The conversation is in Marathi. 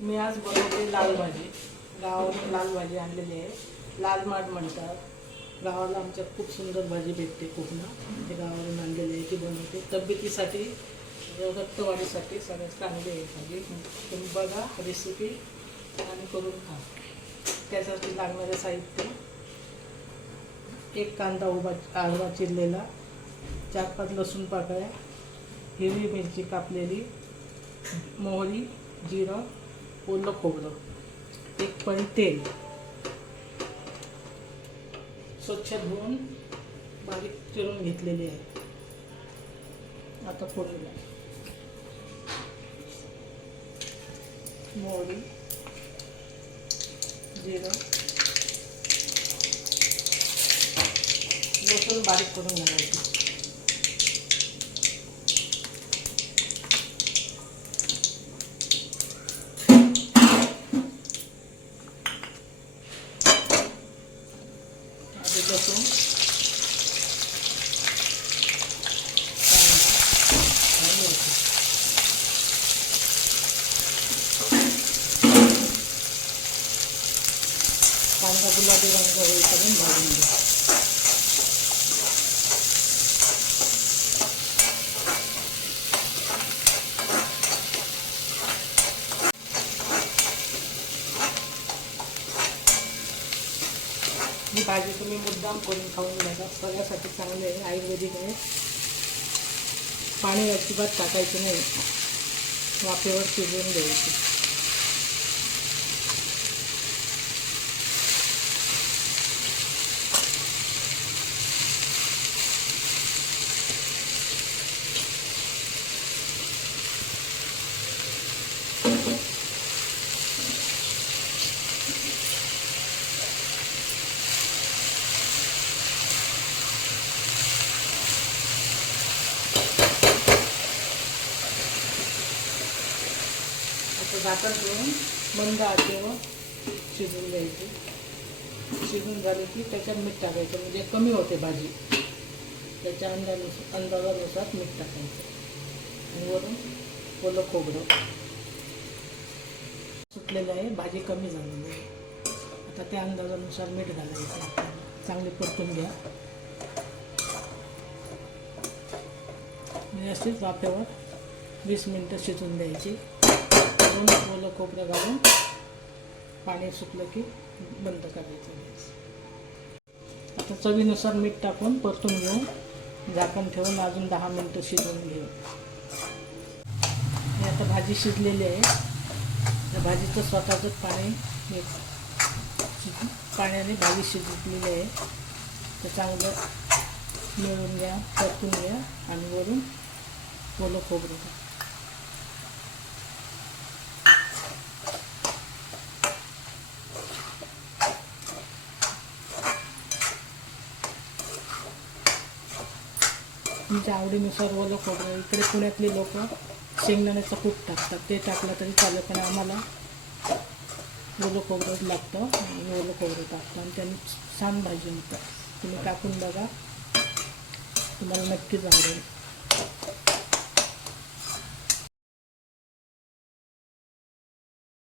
मी आज बनवते लाल भाजी. गावावरून लाल भाजी आणलेली आहे. लाल माठ म्हणतात. गावाला आमच्या खूप सुंदर भाजी भेटते कोकणात. ते गावावरून आणलेली आहे ती बनवते. तब्येतीसाठी रक्तवाढीसाठी सगळ्यात चांगली आहे भाजी. तुम्ही बघा रेसिपी आणि करून खा. त्यासाठी लागणारे साहित्य: एक कांदा आडवा चिरलेला, 4-5 लसूण पाकळ्या, हिरवी मिरची कापलेली, मोहरी, जिरं, ओलं खोबरं, 1 पळी तेल, स्वच्छ धुवून बारीक चिरून घेतलेले आहे. आता फोडणीला मोहरी, जिरं, लसूण बारीक करून घालायची. लसूण, कांदा गुलाबी रंग होईपर्यंत भाजून घ्या. ही भाजी तुम्ही मुद्दाम करून खाऊन बघा. सगळ्यासाठी चांगली आहे, आयुर्वेदिक आहे. पाणी अजिबात टाकायचं नाही, वाफेवर शिजवून द्यायची. झाकण ठेवून मंद आचेवर शिजवून द्यायची. शिजून झाली की त्याच्यात मीठ टाकायचं, म्हणजे कमी होते भाजी. त्याच्या अंदाजानुसार मीठ टाकायचं आणि वरून ओलं खोबरं. सुटलेलं आहे, भाजी कमी झालेली आहे. आता त्या अंदाजानुसार मीठ घालायचं. चांगले परतून घ्या. व्यवस्थित वाफेवर 20 मिनटं शिजवून द्यायची. ओलं खोबरं घालून पाणी सुकलं की बंद करायचं गॅस. आता चवीनुसार मीठ टाकून परतून घेऊन झाकण ठेवून अजून 10 मिनटं शिजवून घेऊ. आता भाजी शिजलेली आहे. त्या भाजीचं स्वतःचंच पाण्याने भाजी शिजलेली आहे. तर चांगलं मिळून घ्या, परतून घ्या आणि वरून ओलं खोबरं टाका. तुमच्या आवडीनुसार ओलं खोबरं. इकडे पुण्यातली लोक शेंगदाण्याचं कूट टाकतात, ते टाकलं तरी चालेल, पण आम्हाला ओलं खोबरं लागतं आणि ओलं खोबरं टाकतं आणि त्यांनी छान भाजी होतात. तुम्ही टाकून बघा, तुम्हाला नक्कीच आवडेल.